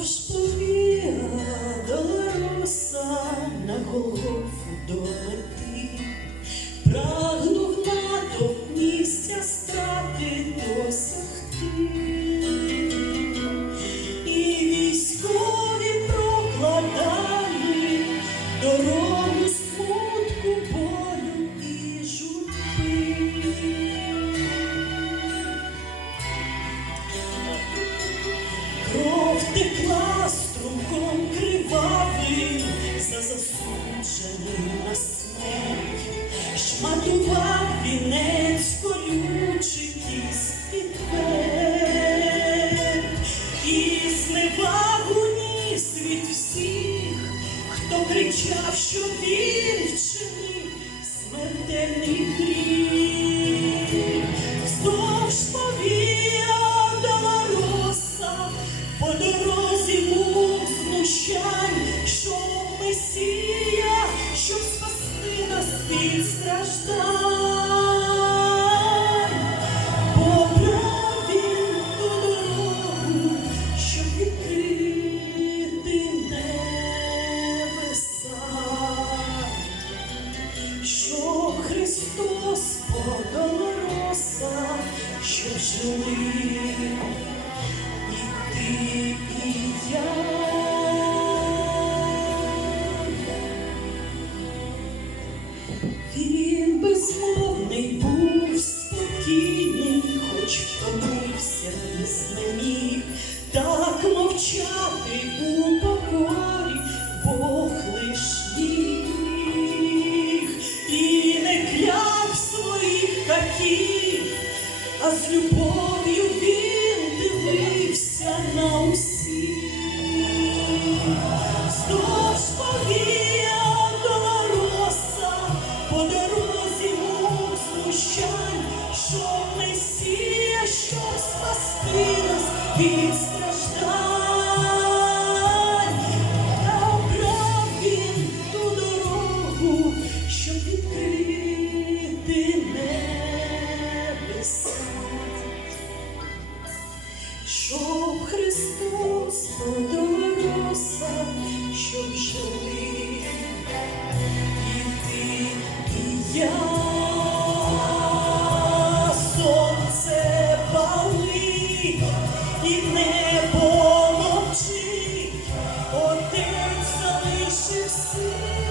Вздовж повія Долороса на голову до мети, текла струмком кривавим за засудженим на смерть, шматував вінець колючих із підвер, і зневагу ніс від всіх, хто кричав, що він вчинив смертельний гріх. Подолороса, що жили і ти, і я. Він безмовний був спокійний, хоч втомився і знеміг, так мовчати у а з любов'ю він дивився на усіх. Здовж повія колороса, по дорозі мов знущань, що не що спасти нас від щоб Христос подолився, щоб жили і ти, і я. Сонце пали і небо мовчить, отець залишився.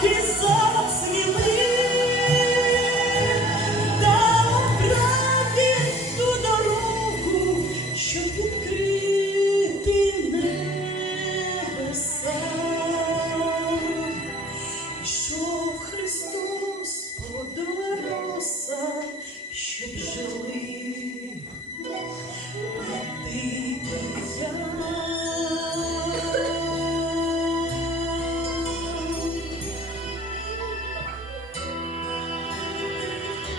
que sou.